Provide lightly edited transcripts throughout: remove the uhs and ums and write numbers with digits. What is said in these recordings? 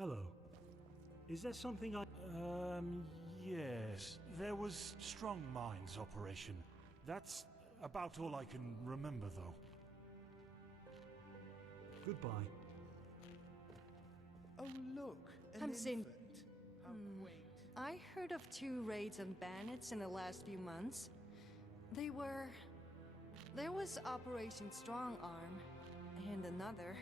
Hello. Is there something I... Yes. There was Strong Minds operation. That's about all I can remember, though. Goodbye. Oh, look, an I'm Sin. infant. How quaint. I heard of 2 raids on bandits in the last few months. There was Operation Strong Arm, and another.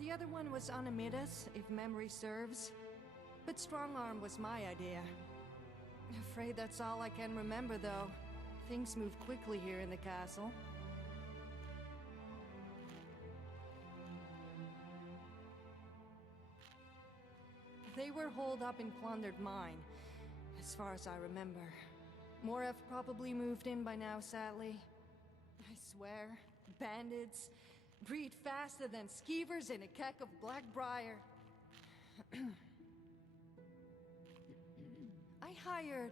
The other one was on Nemisis, if memory serves. But Strong Arm was my idea. Afraid that's all I can remember, though. Things move quickly here in the castle. They were holed up in plundered mine, as far as I remember. More have probably moved in by now, sadly. I swear, bandits breed faster than skeevers in a keck of Blackbriar. I hired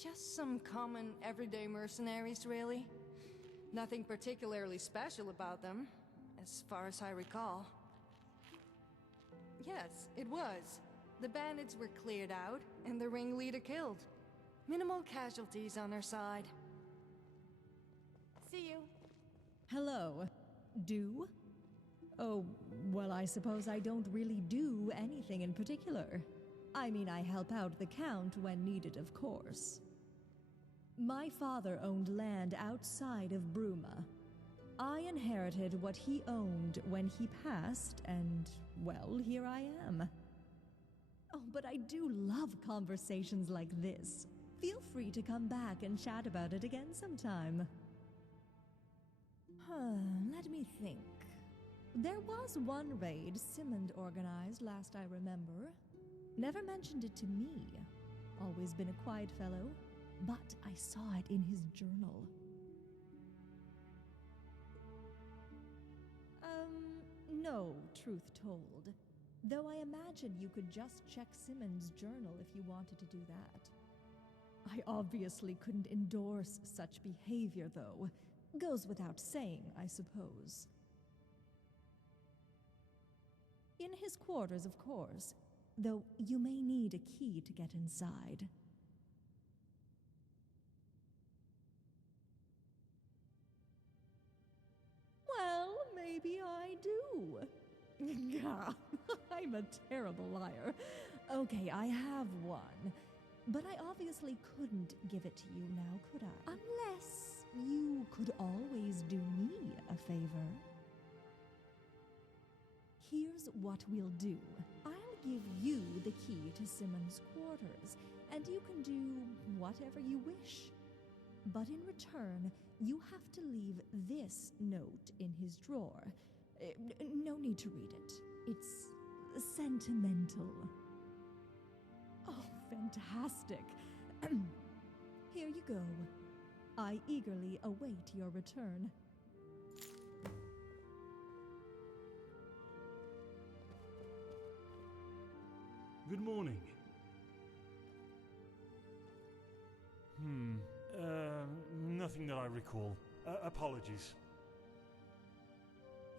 just some common, everyday mercenaries, really. Nothing particularly special about them, as far as I recall. Yes, it was. The bandits were cleared out, and the ringleader killed. Minimal casualties on our side. See you. Hello. Do? Oh, well, I suppose I don't really do anything in particular. I mean, I help out the Count when needed, of course. My father owned land outside of Bruma. I inherited what he owned when he passed, and, well, here I am. Oh, but I do love conversations like this. Feel free to come back and chat about it again sometime. Let me think. There was one raid Simmond organized last I remember. Never mentioned it to me. Always been a quiet fellow, but I saw it in his journal. No, truth told. Though I imagine you could just check Simmons' journal if you wanted to do that. I obviously couldn't endorse such behavior, though. Goes without saying, I suppose. In his quarters, of course, though you may need a key to get inside. Well, maybe I do. I'm a terrible liar. Okay, I have one. But I obviously couldn't give it to you now, could I? Unless you could always do me a favor. Here's what we'll do. I'll give you the key to Simmons' quarters, and you can do whatever you wish. But in return, you have to leave this note in his drawer. No need to read it. It's sentimental. Oh, fantastic. Here you go. I eagerly await your return. Good morning. Nothing that I recall. Apologies.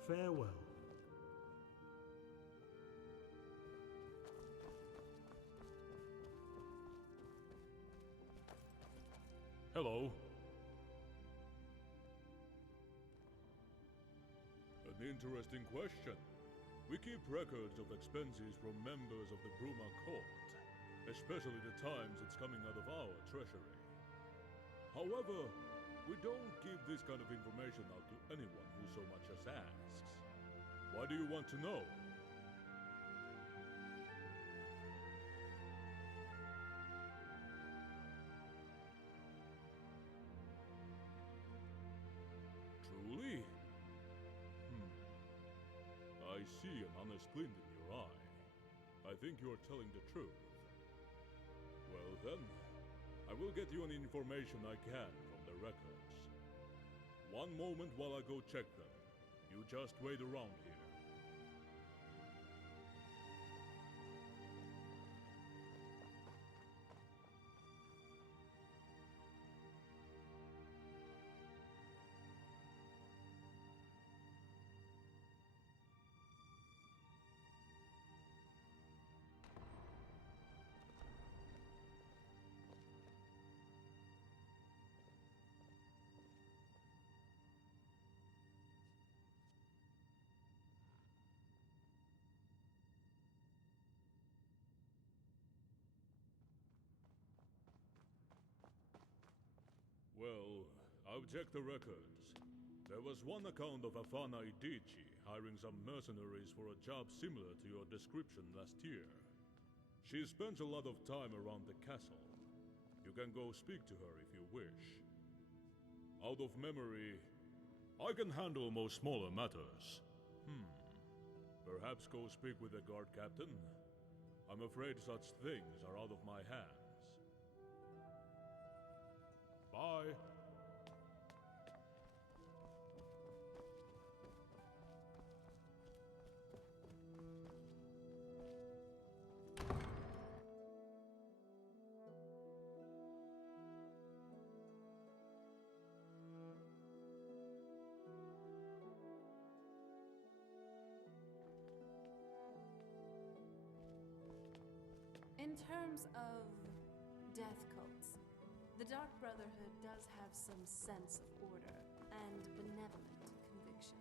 Farewell. Hello. An interesting question. We keep records of expenses from members of the Bruma court, especially the times it's coming out of our treasury. However, we don't give this kind of information out to anyone who so much as asks. Why do you want to know? Truly? I see an honest glint in your eye. I think you're telling the truth. Well then, I will get you any information I can from the records. One moment while I go check them. You just wait around here. I've checked the records. There was one account of Afana Idici hiring some mercenaries for a job similar to your description last year. She spends a lot of time around the castle. You can go speak to her if you wish. Out of memory, I can handle most smaller matters. Perhaps go speak with the guard captain? I'm afraid such things are out of my hands. Bye. In terms of death cults, the Dark Brotherhood does have some sense of order and benevolent conviction.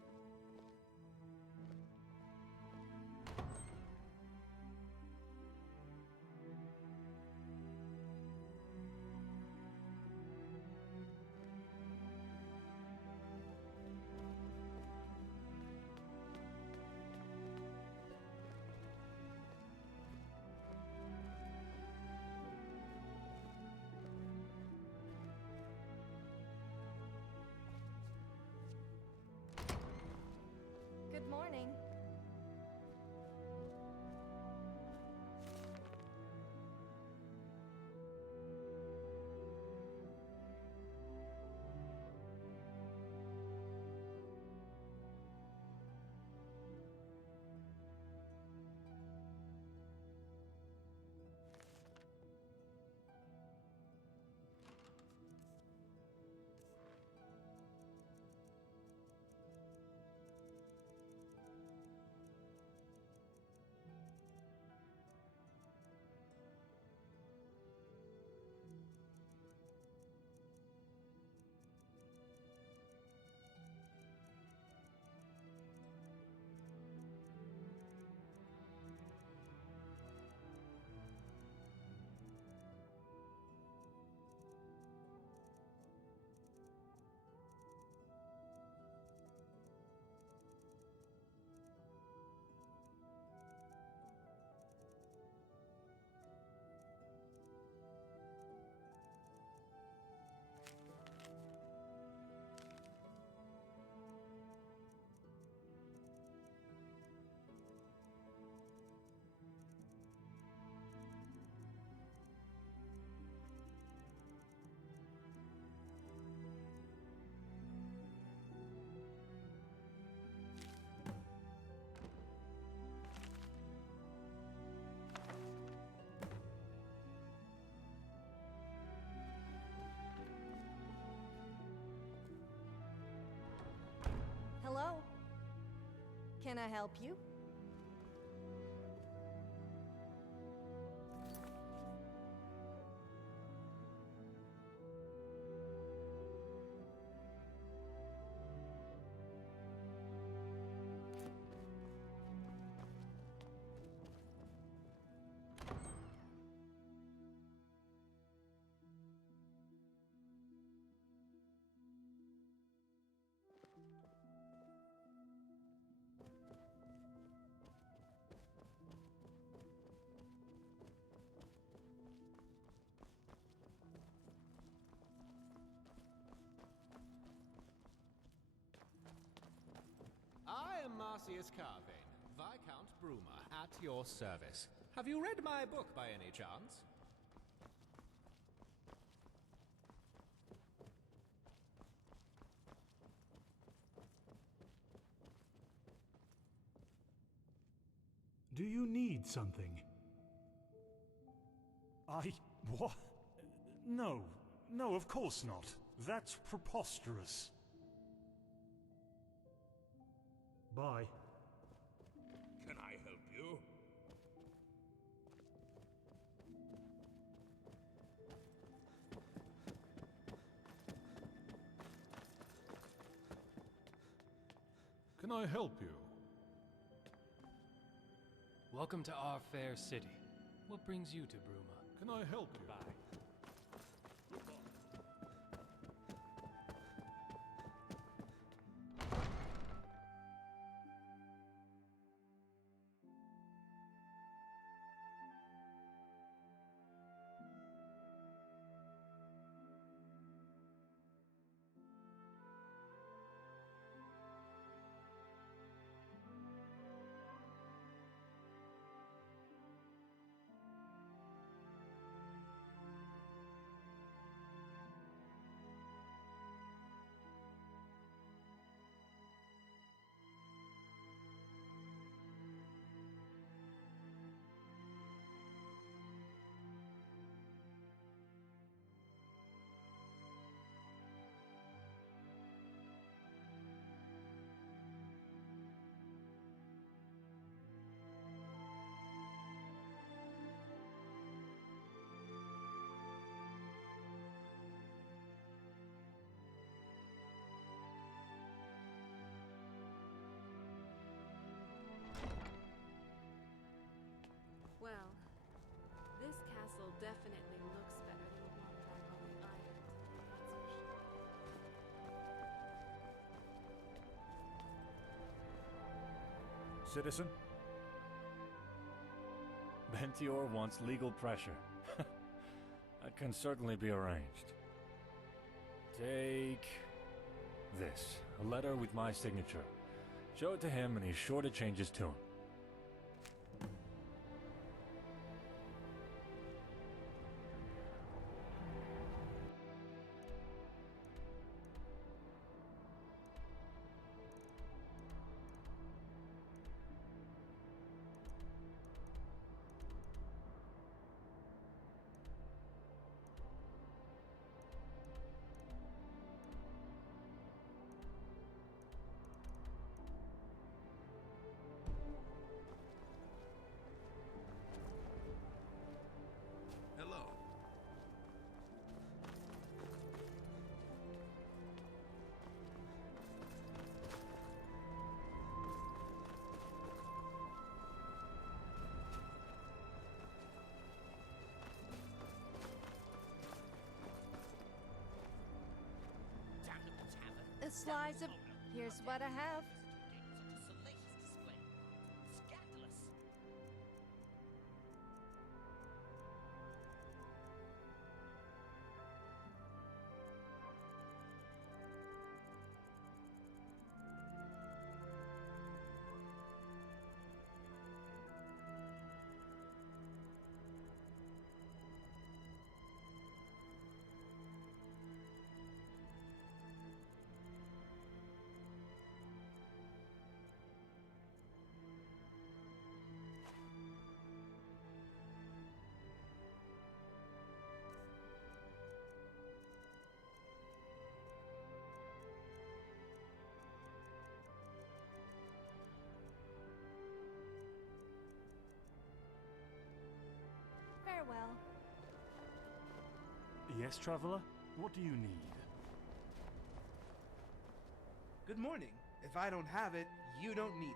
Good morning. Hello. Can I help you? I am Marcius Carvane, Viscount Bruma, at your service. Have you read my book by any chance? Do you need something? What? No. No, of course not. That's preposterous. Bye. Can I help you? Can I help you? Welcome to our fair city. What brings you to Bruma? Can I help you? Goodbye. definitely looks better than the one back on the island. That's for sure. Citizen? Bentior wants legal pressure. That can certainly be arranged. Take this, a letter with my signature. Show it to him and he's sure to change his tune. Hello. A slice of... Here's what I have. Farewell. Yes, traveler? What do you need? Good morning. If I don't have it, you don't need it.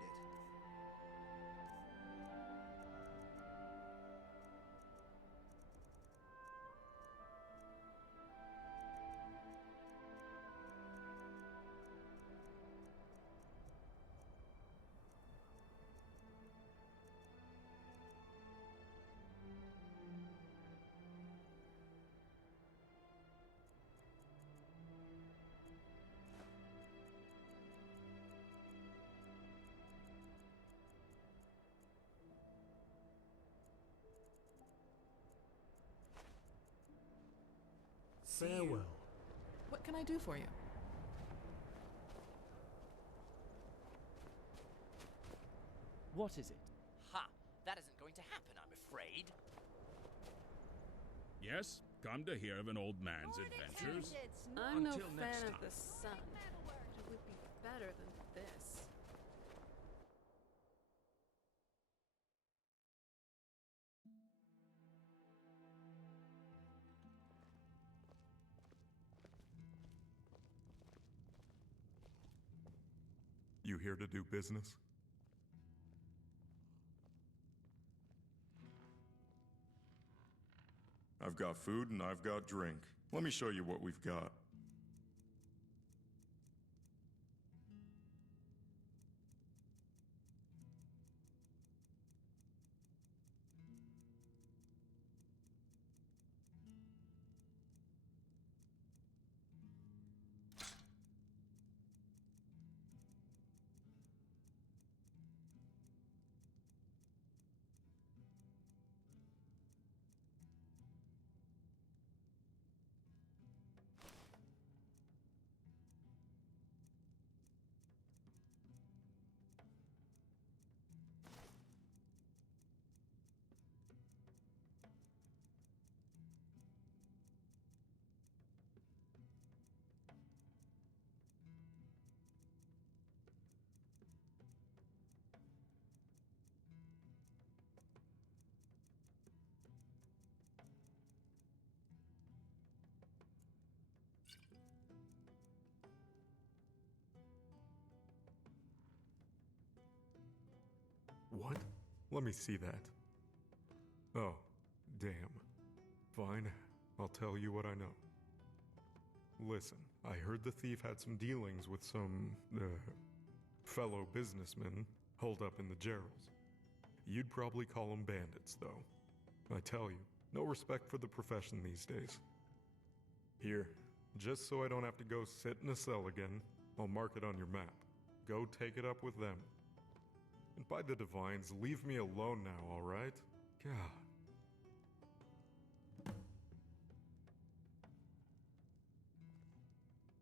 Farewell. What can I do for you? What is it? Ha! That isn't going to happen, I'm afraid. Yes, come to hear of an old man's adventures. I'm no Until next fan of time. the sun, but it would be better than this. You here to do business? I've got food and I've got drink. Let me show you what we've got. What? Let me see that. Oh, damn. Fine, I'll tell you what I know. Listen, I heard the thief had some dealings with some, fellow businessmen holed up in the Gerals. You'd probably call them bandits, though. I tell you, no respect for the profession these days. Here, just so I don't have to go sit in a cell again, I'll mark it on your map. Go take it up with them. And by the divines, leave me alone now, alright? God.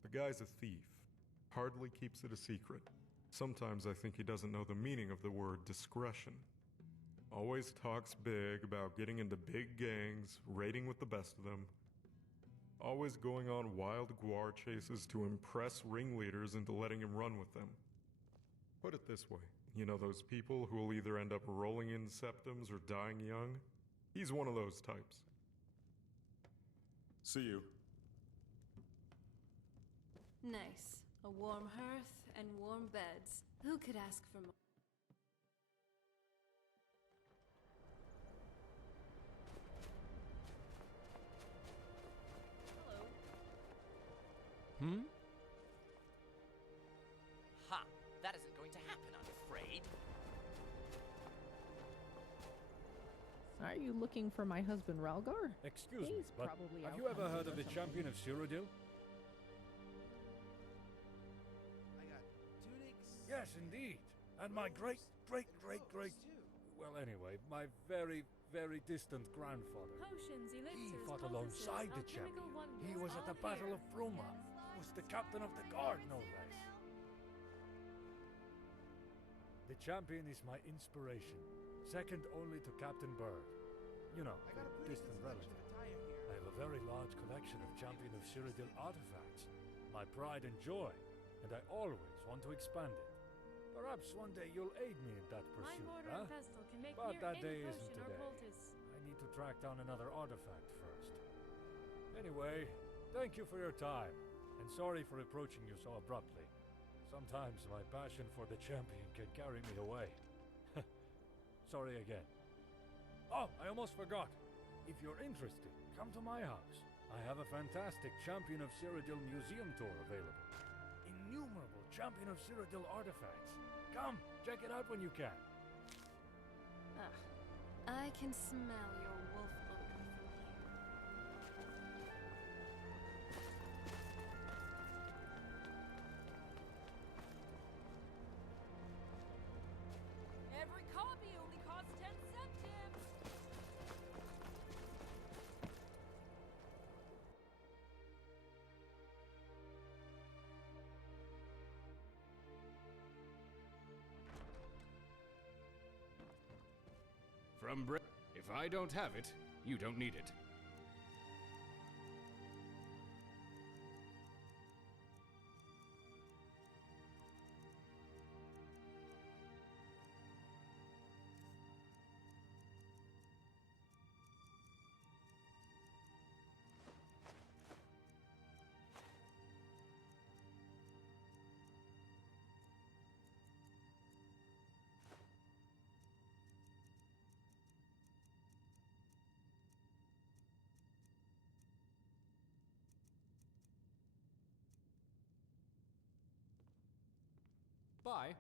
The guy's a thief. Hardly keeps it a secret. Sometimes I think he doesn't know the meaning of the word discretion. Always talks big about getting into big gangs, raiding with the best of them. Always going on wild guar chases to impress ringleaders into letting him run with them. Put it this way, you know those people who will either end up rolling in septums or dying young? He's one of those types. See you. Nice. A warm hearth and warm beds. Who could ask for more? Hmm? Ha! That isn't going to happen, I'm afraid. Are you looking for my husband Ralgar? Excuse me, He's but probably have out you ever hunting heard of or the something. champion of Cyrodiil? I got tunics. Yes, indeed. And my great... Well, anyway, my very distant grandfather. Potions, He elixirs, fought poultices, alongside the alchemical champion. wonders, He was at the all Battle here. of Bruma. Was the captain of the guard, no less. The champion is my inspiration, second only to Captain Bird. You know, I got a the pretty distant good relative. selection of attire here. I have a very large collection of Champion of Cyrodiil artifacts, my pride and joy, and I always want to expand it. Perhaps one day you'll aid me in that My pursuit, mortar huh? and pestle can make But near that any day potion isn't or today. poultice. I need to track down another artifact first. Anyway, thank you for your time, and sorry for approaching you so abruptly. Sometimes my passion for the champion can carry me away. Sorry again. Oh, I almost forgot. If you're interested, come to my house. I have a fantastic Champion of Cyrodiil museum tour available. Innumerable Champion of Cyrodiil artifacts. Come, check it out when you can. I can smell your wolf odor from here. Every copy only costs 10 centimes. From If I don't have it, you don't need it. Bye.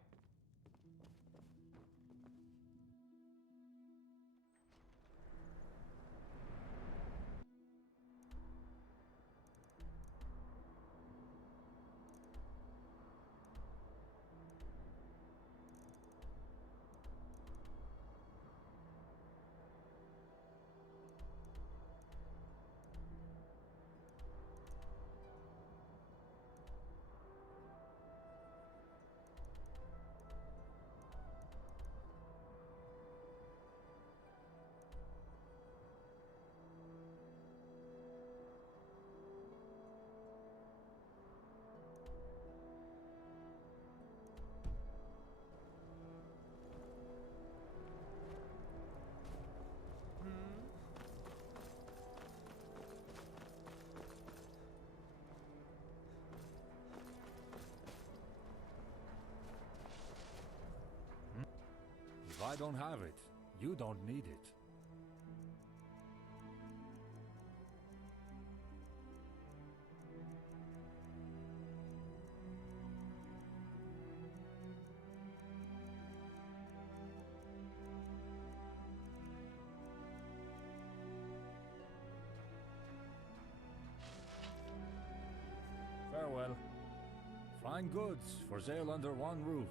If I don't have it, you don't need it. Fine goods for sale under one roof.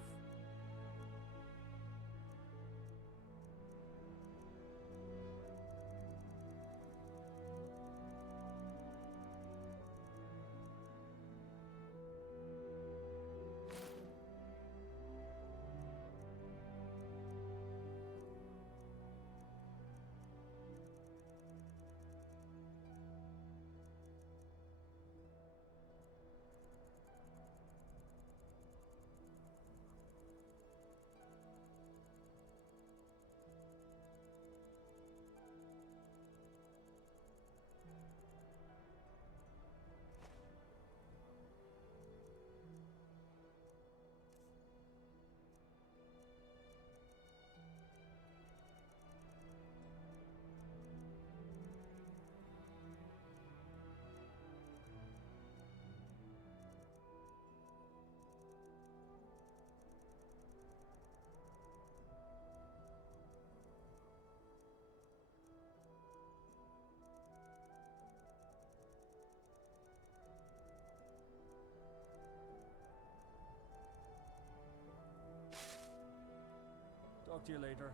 Talk to you later.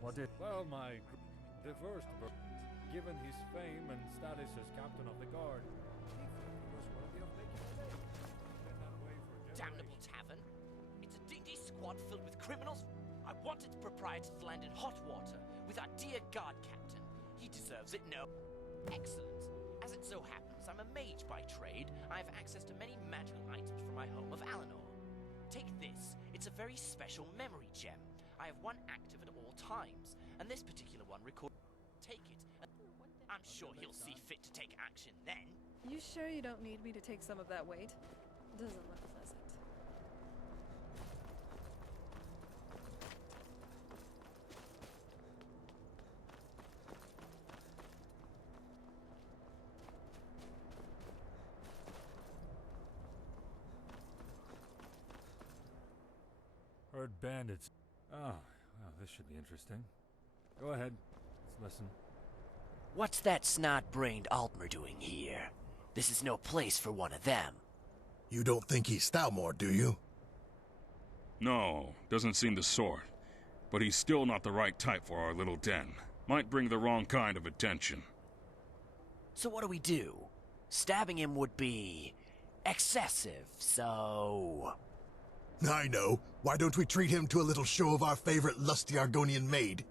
What did? Well, the first, given his fame and status as captain of the guard, he felt he was worthy of making a name. Been that way for Damnable tavern? It's a dingy squad filled with criminals. I want its proprietor to land in hot water with our dear guard captain. He deserves it, no. Excellent. As it so happens, I'm a mage by trade. I have access to many magical items from my home of Alinor. Take this. It's a very special memory gem. I have one active at all times, and this particular one records. Take it. I'm sure he'll see fit to take action then. You sure you don't need me to take some of that weight? Doesn't look pleasant. Heard bandits. Oh, well, this should be interesting. Go ahead. Let's listen. What's that snot-brained Altmer doing here? This is no place for one of them. You don't think he's Stalmore, do you? No, doesn't seem the sort. But he's still not the right type for our little den. Might bring the wrong kind of attention. So what do we do? Stabbing him would be excessive, so... I know. Why don't we treat him to a little show of our favorite lusty Argonian maid?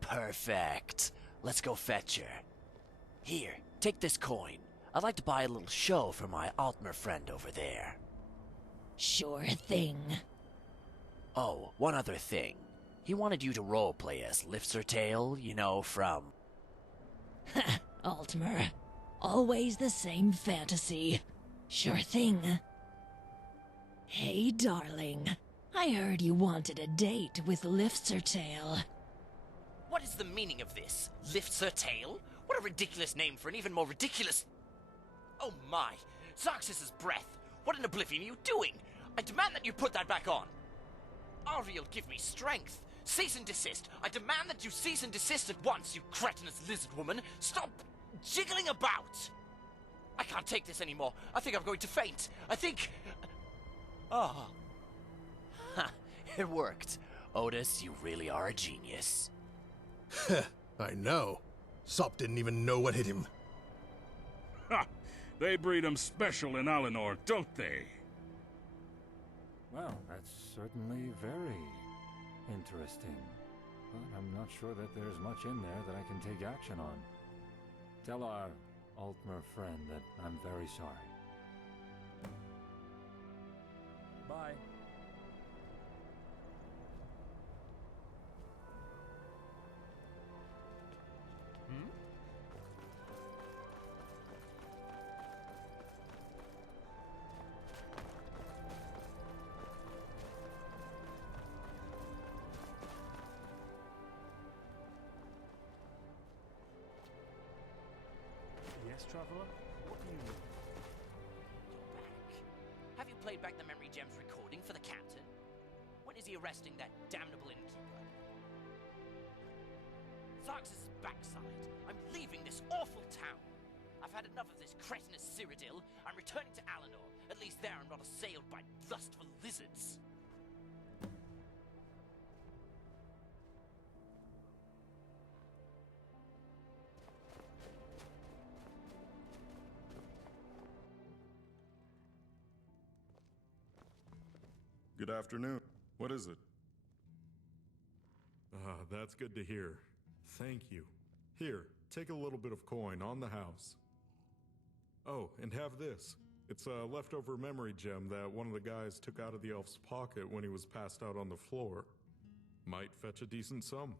Perfect. Let's go fetch her. Here, take this coin. I'd like to buy a little show for my Altmer friend over there. Sure thing. Oh, one other thing. He wanted you to roleplay as Lifsertail, you know, from... Altmer. Always the same fantasy. Sure thing. Hey, darling. I heard you wanted a date with Lifsertail. What is the meaning of this? Lifsertail? What a ridiculous name for an even more ridiculous... Oh my! Zarxus's breath! What in oblivion are you doing? I demand that you put that back on! Ariel, give me strength! Cease and desist! I demand that you cease and desist at once, you cretinous lizard woman! Stop jiggling about! I can't take this anymore. I think I'm going to faint. I think... Ah. Ha! It worked. Otis, you really are a genius. I know. Sop didn't even know what hit him. Ha! They breed 'em special in Alinor, don't they? Well, that's certainly very interesting. But I'm not sure that there's much in there that I can take action on. Tell our Altmer friend that I'm very sorry. Bye. traveler. What do you need? Have you played back the Memory Gem's recording for the captain? When is he arresting that damnable innkeeper? Zarxus' backside. I'm leaving this awful town. I've had enough of this cretinous Cyrodiil. I'm returning to Alinor. At least there I'm not assailed by lustful lizards. Good afternoon. What is it? Ah, that's good to hear. Thank you. Here, take a little bit of coin on the house. Oh, and have this. It's a leftover memory gem that one of the guys took out of the elf's pocket when he was passed out on the floor. Might fetch a decent sum.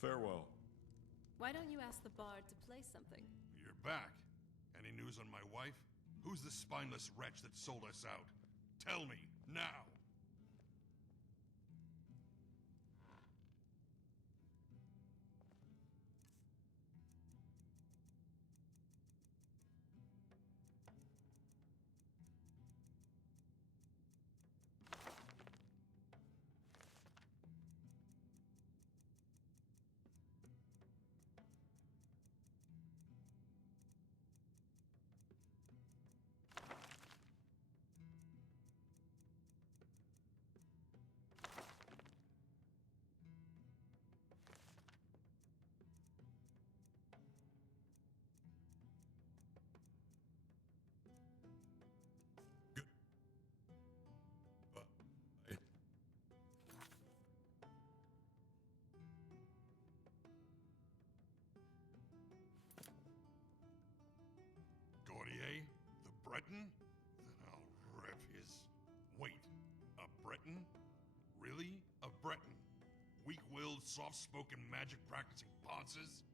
Farewell. Why don't you ask the bard to play something? You're back. Any news on my wife? Who's the spineless wretch that sold us out? Tell me, now! The Breton? Then I'll rip his... Wait, a Breton? Really? A Breton? Weak-willed, soft-spoken, magic-practicing ponces?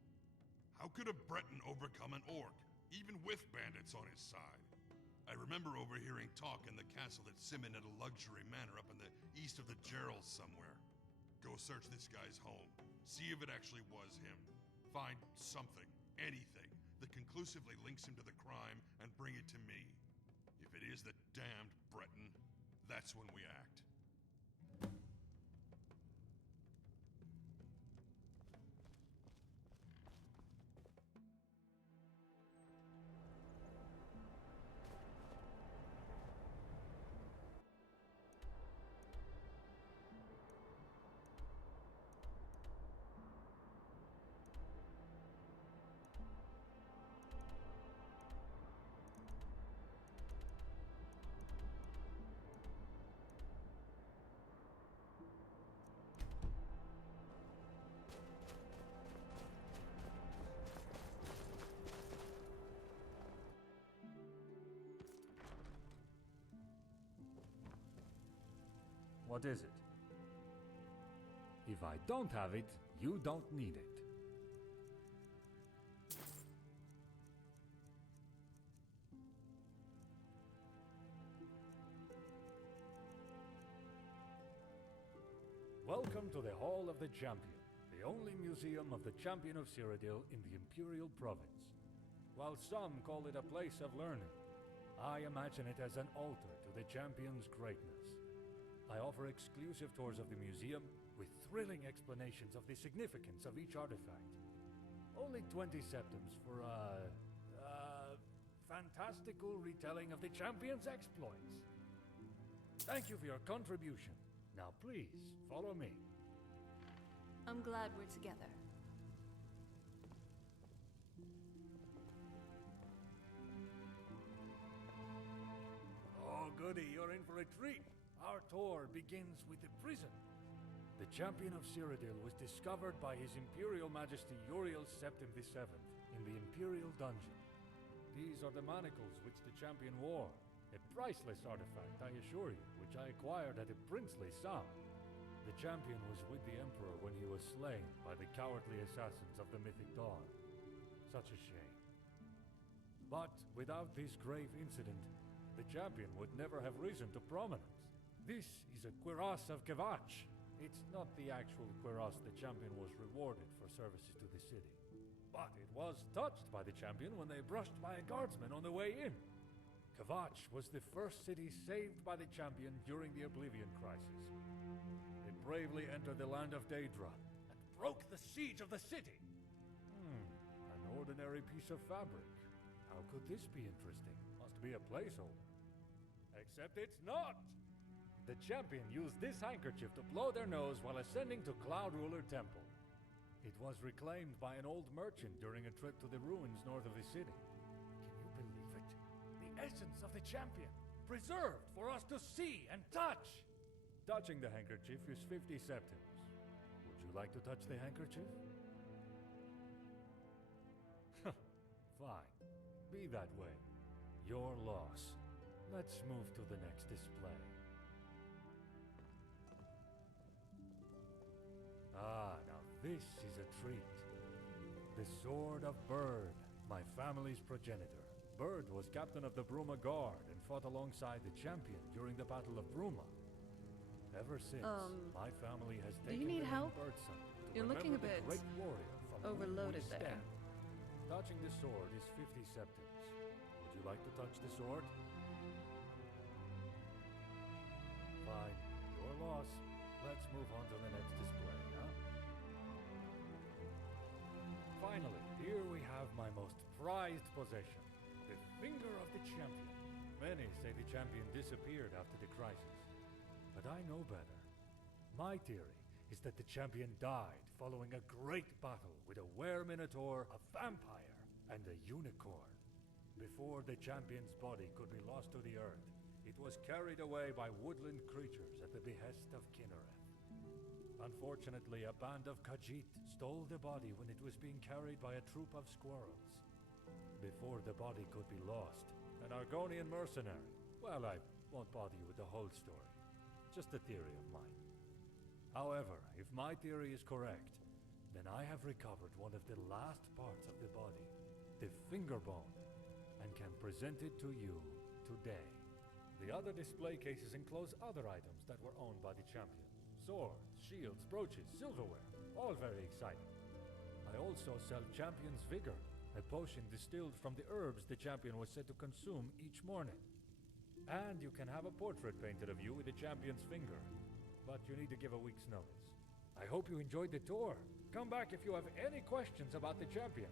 How could a Breton overcome an orc, even with bandits on his side? I remember overhearing talk in the castle that Simon had a luxury manor up in the east of the Gerals somewhere. Go search this guy's home. See if it actually was him. Find something, anything, that conclusively links him to the crime and bring it to me. If it is the damned Breton, that's when we act. What is it? If I don't have it, you don't need it. Welcome to the Hall of the Champion, the only museum of the Champion of Cyrodiil in the Imperial Province. While some call it a place of learning, I imagine it as an altar to the Champion's greatness. I offer exclusive tours of the museum with thrilling explanations of the significance of each artifact. Only 20 septims for a fantastical retelling of the Champion's exploits. Thank you for your contribution. Now please, follow me. I'm glad we're together. Oh goody, you're in for a treat. Our tour begins with the prison. The Champion of Cyrodiil was discovered by His Imperial Majesty Uriel Septim VII in the Imperial Dungeon. These are the manacles which the Champion wore. A priceless artifact, I assure you, which I acquired at a princely sum. The Champion was with the Emperor when he was slain by the cowardly assassins of the Mythic Dawn. Such a shame. But without this grave incident, the Champion would never have risen to prominence. This is a cuirass of Kvatch, It's not the actual Cuirass the champion was rewarded for services to the city. But it was touched by the champion when they brushed by a guardsman on the way in. Kvatch was the first city saved by the champion during the Oblivion Crisis. They bravely entered the land of Daedra and broke the siege of the city. An ordinary piece of fabric. How could this be interesting? Must be a placeholder. Except it's not! The champion used this handkerchief to blow their nose while ascending to Cloud Ruler Temple. It was reclaimed by an old merchant during a trip to the ruins north of the city. Can you believe it? The essence of the champion, preserved for us to see and touch! Touching the handkerchief is 50 septims. Would you like to touch the handkerchief? Fine. Be that way. Your loss. Let's move to the next display. Now this is a treat. The Sword of Bird, my family's progenitor. Bird was captain of the Bruma Guard and fought alongside the champion during the Battle of Bruma. Ever since, my family has do taken you need the help? name Birdsong to You're looking a remember bit the great warrior from whom overloaded we there. stand. Touching the sword is 50 septims. Would you like to touch the sword? Fine. Your loss. Let's move on to the next display, huh? Finally, here we have my most prized possession. The Finger of the Champion. Many say the champion disappeared after the crisis. But I know better. My theory is that the champion died following a great battle with a were-minotaur, a vampire, and a unicorn. Before the champion's body could be lost to the earth, it was carried away by woodland creatures at the behest of Kinnereth. Unfortunately, a band of Khajiit stole the body when it was being carried by a troop of squirrels. Before the body could be lost, an Argonian mercenary... Well, I won't bother you with the whole story. Just a theory of mine. However, if my theory is correct, then I have recovered one of the last parts of the body, the finger bone, and can present it to you today. The other display cases enclose other items that were owned by the champion. Swords, shields, brooches, silverware, all very exciting. I also sell Champion's Vigor, a potion distilled from the herbs the champion was said to consume each morning. And you can have a portrait painted of you with the champion's finger, but you need to give a week's notice. I hope you enjoyed the tour. Come back if you have any questions about the champion.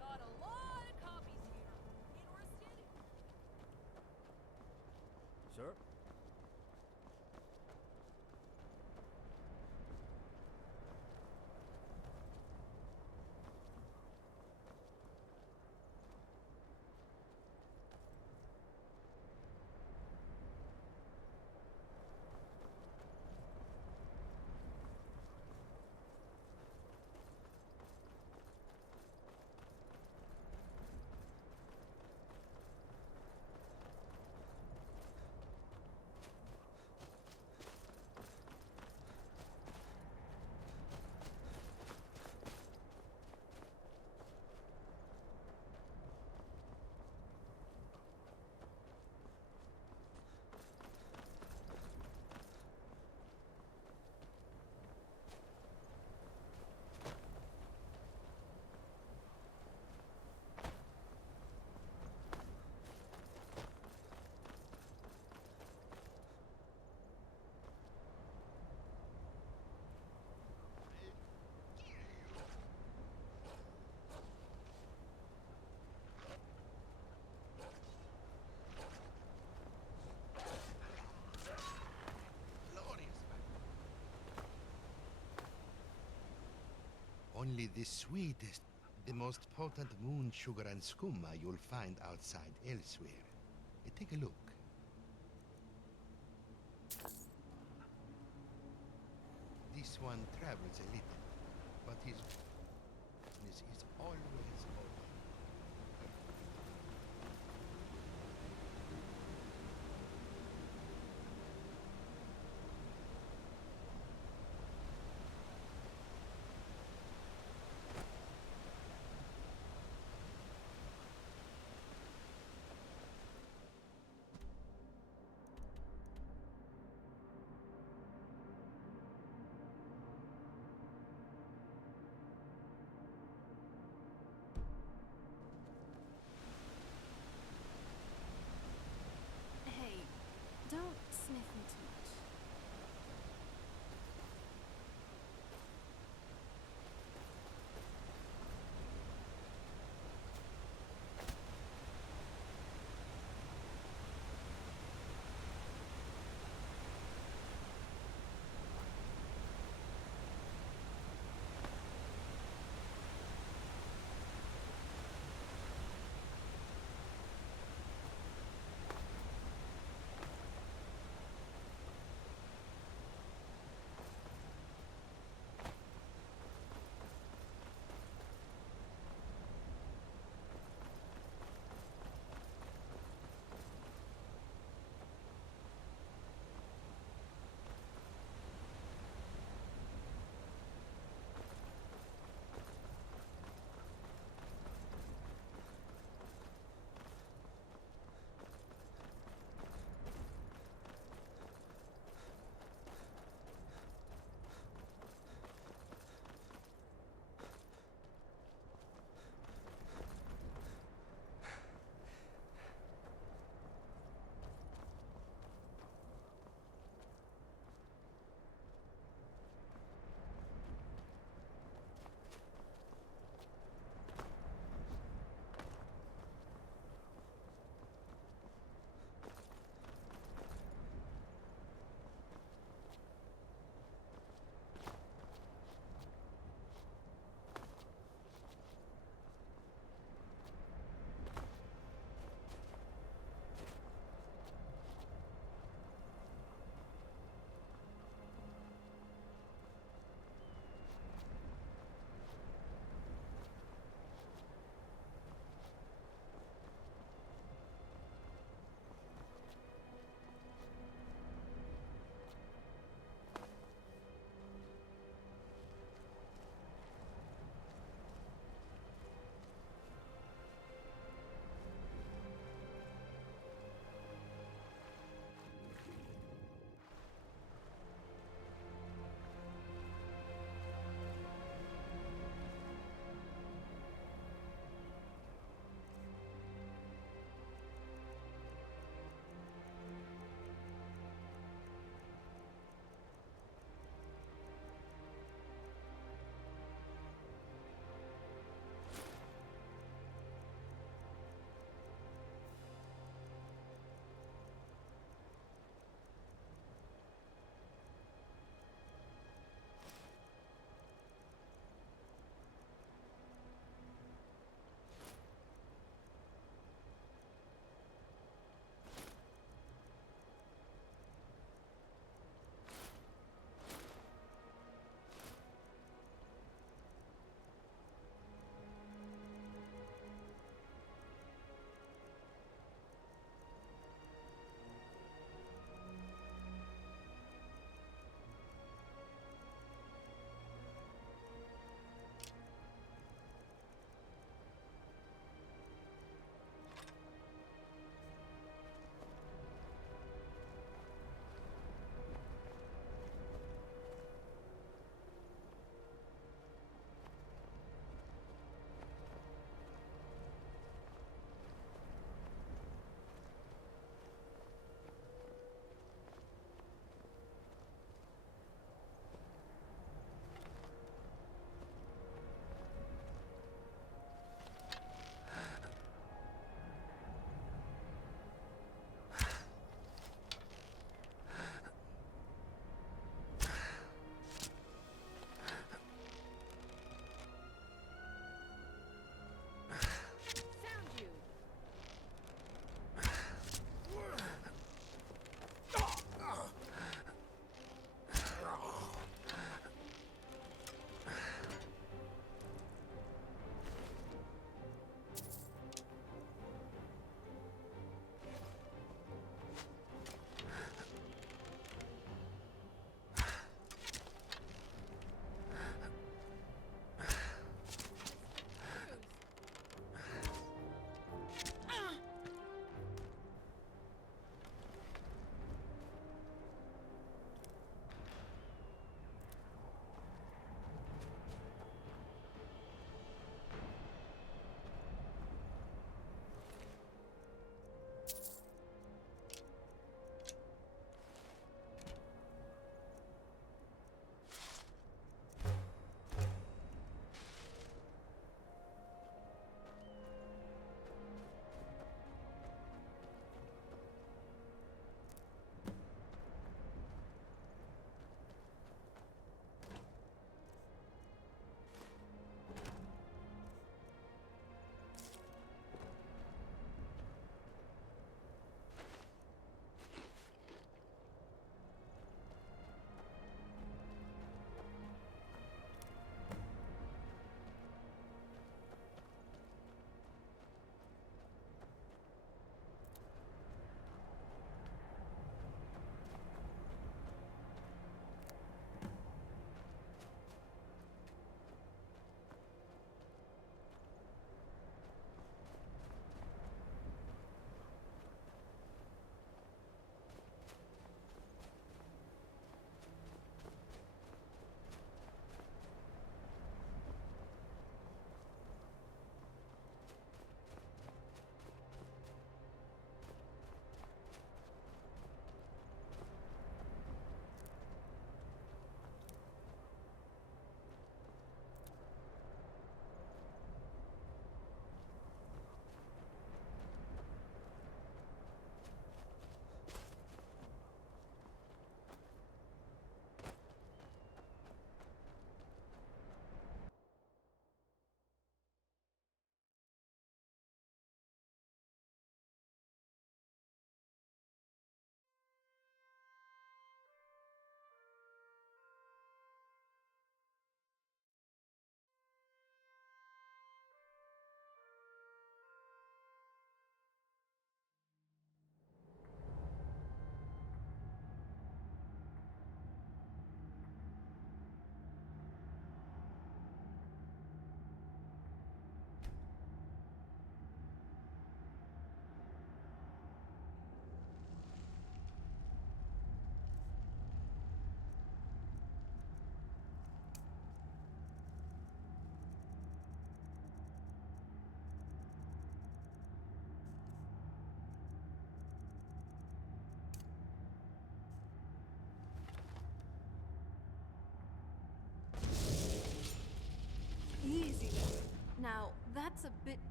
Got a lot of copies here. Interested? Sir? Only the sweetest, the most potent moon sugar and skooma you'll find outside elsewhere. Take a look. This one travels a little, but his business is always open.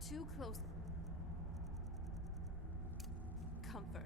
Too close. Comfort.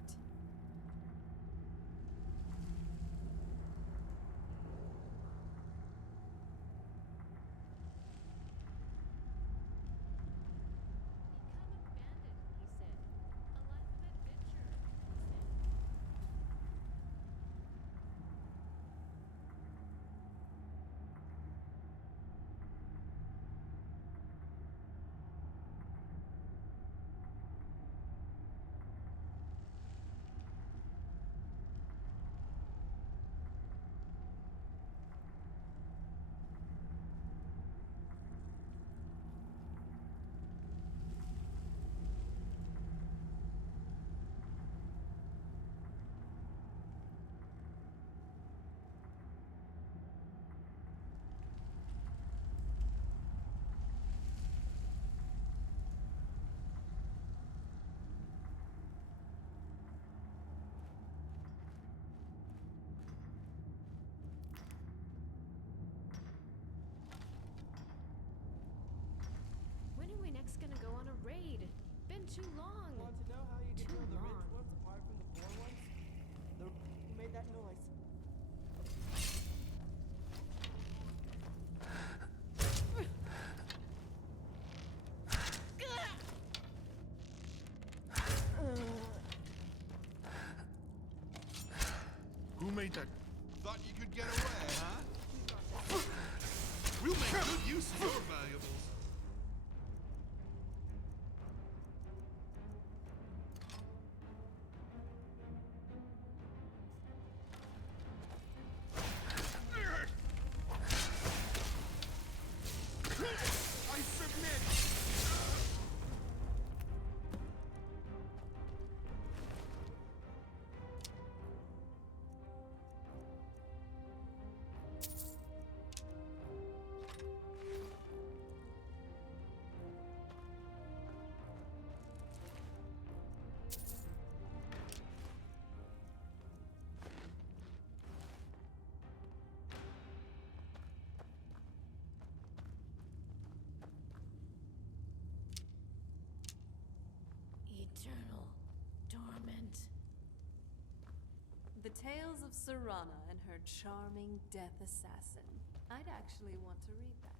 Next gonna go on a raid. Been too long. Want to know how you can Too tell the rich long. ones apart from the poor ones? Who made that noise? Who made that? Thought you could get away, huh? We'll make good use of your valuables. I submit! Eternal torment. The Tales of Serana and her charming death assassin. I'd actually want to read that.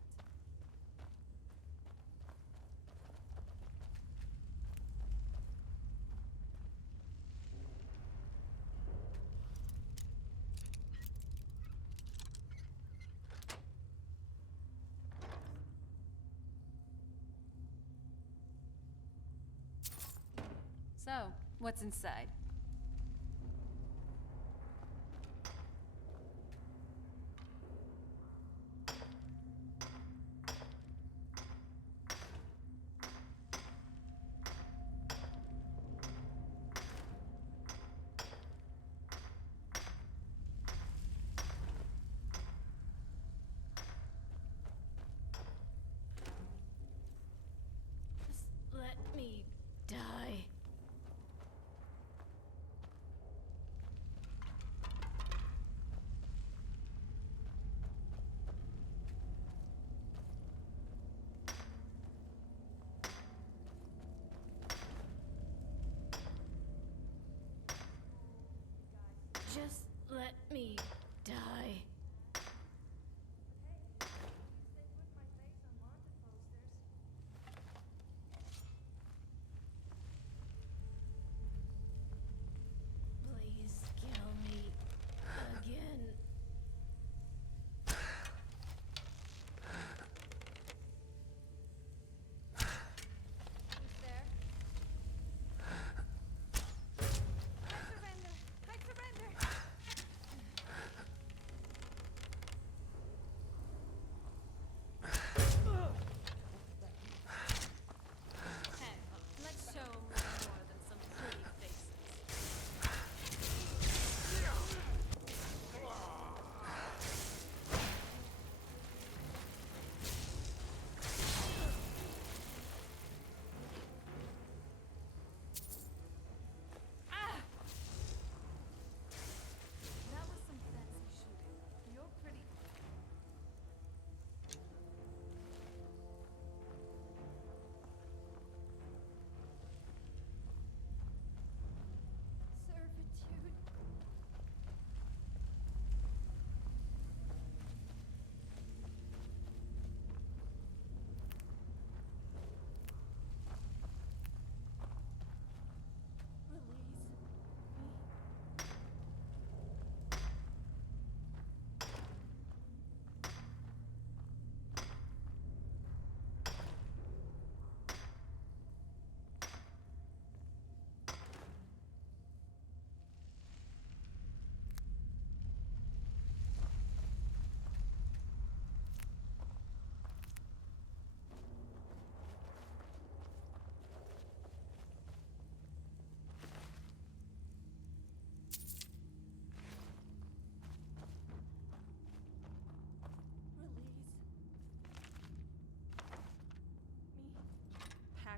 So, what's inside? Just let me die. Just let me die. Please kill me again. Who's there? I surrender! I surrender!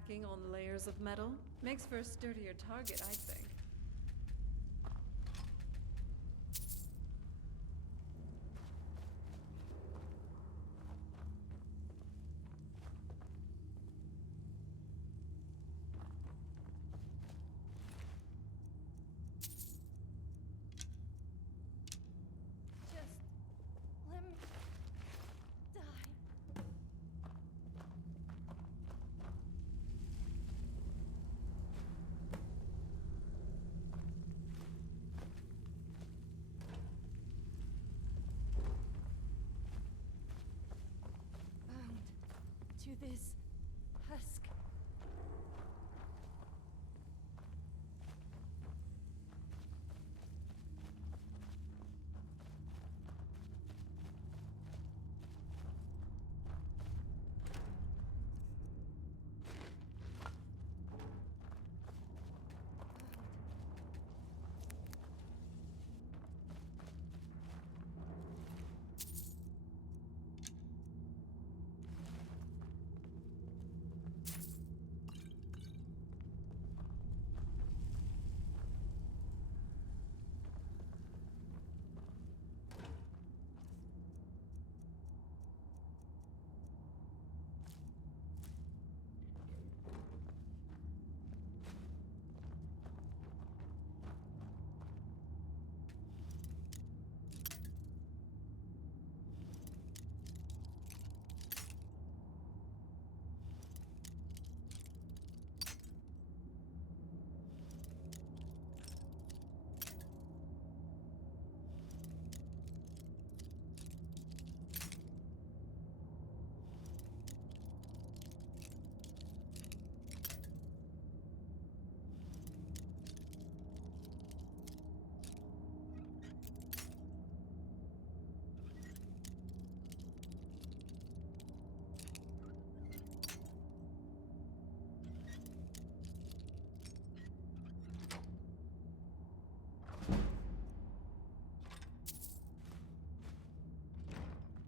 Stacking on layers of metal makes for a sturdier target, I think. To this husk.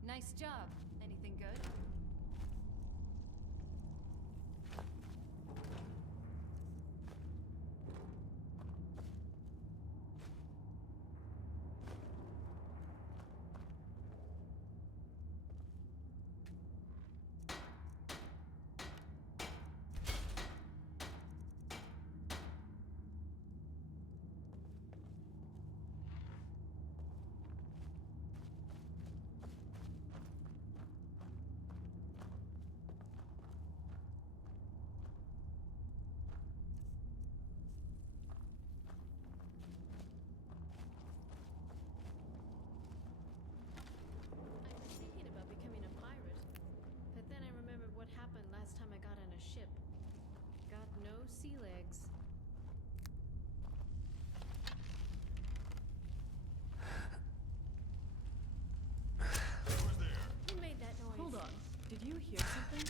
Nice job. Anything good? Last time I got on a ship. Got no sea legs. Who's there? Who made that noise? Hold on. Did you hear something?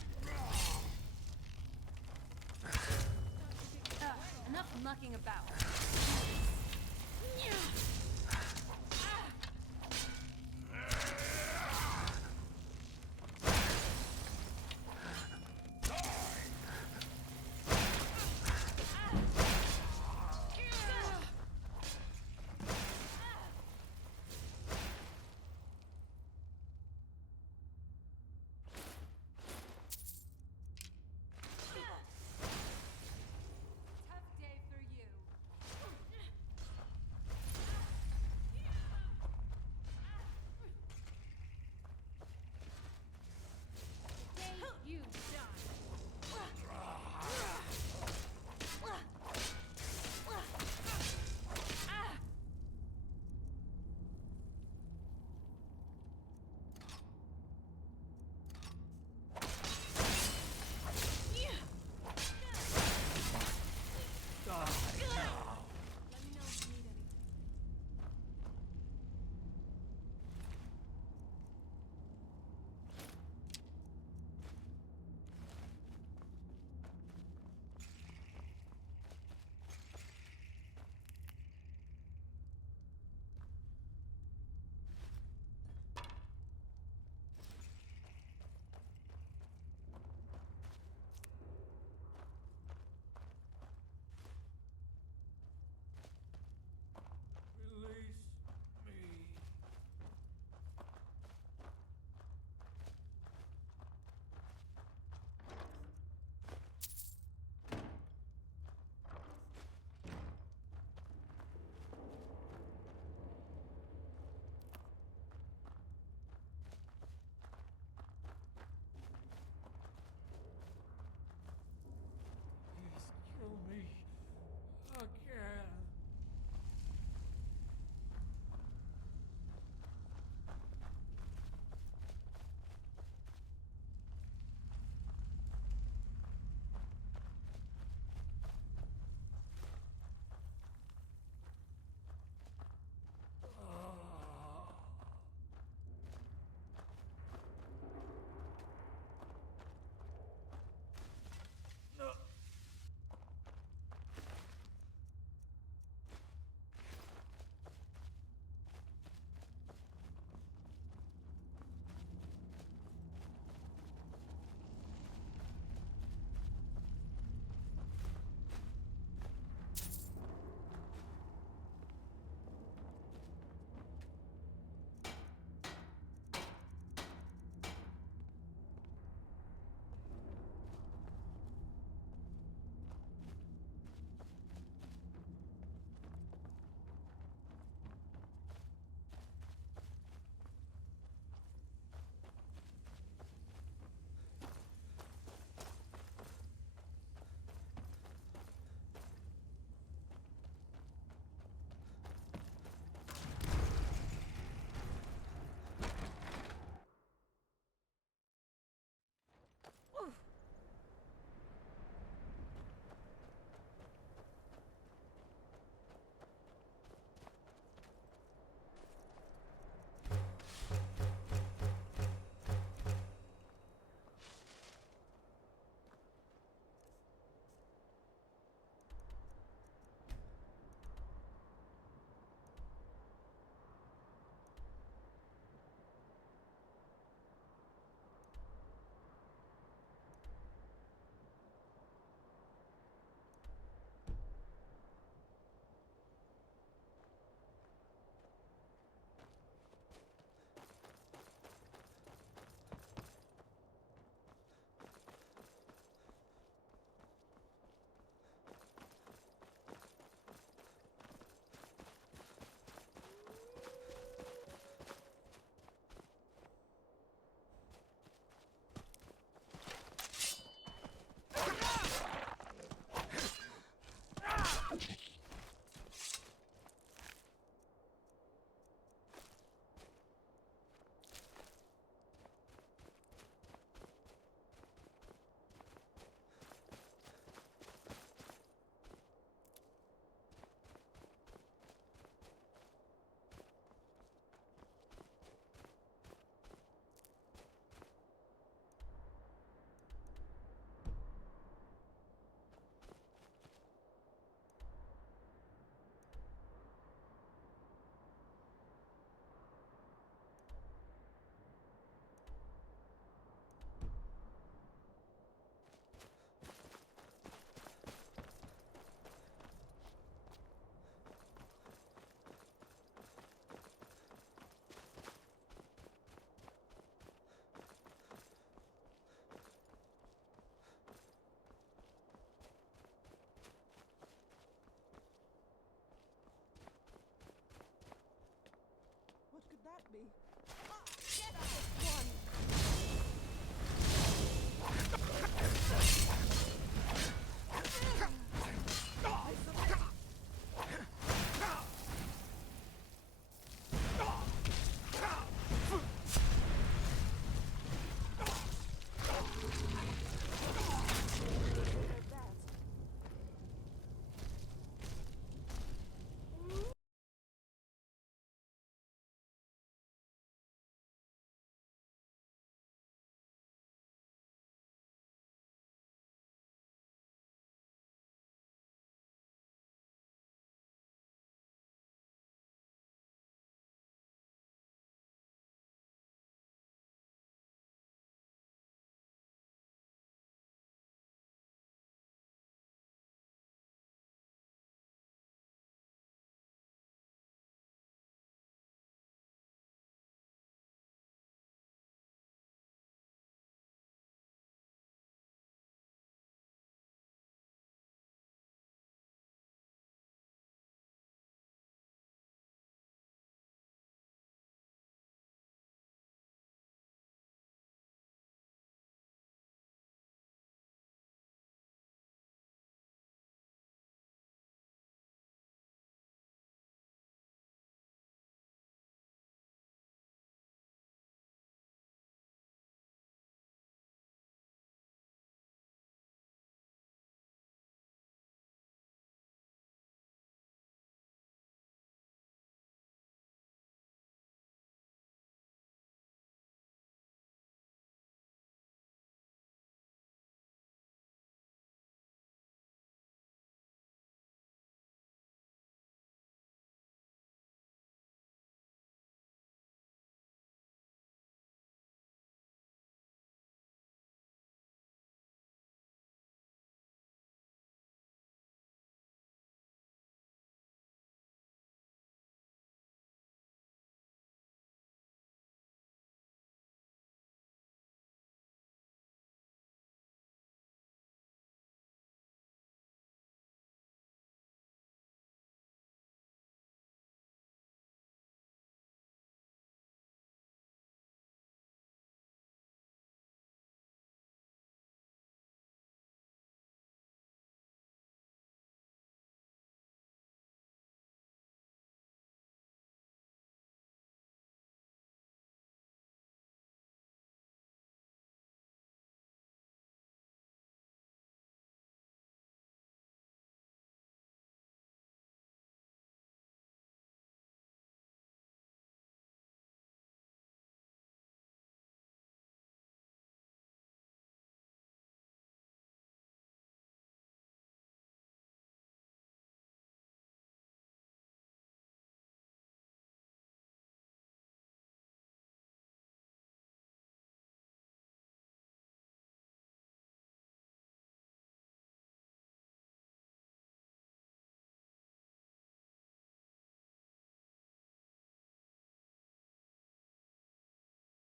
Enough mucking about.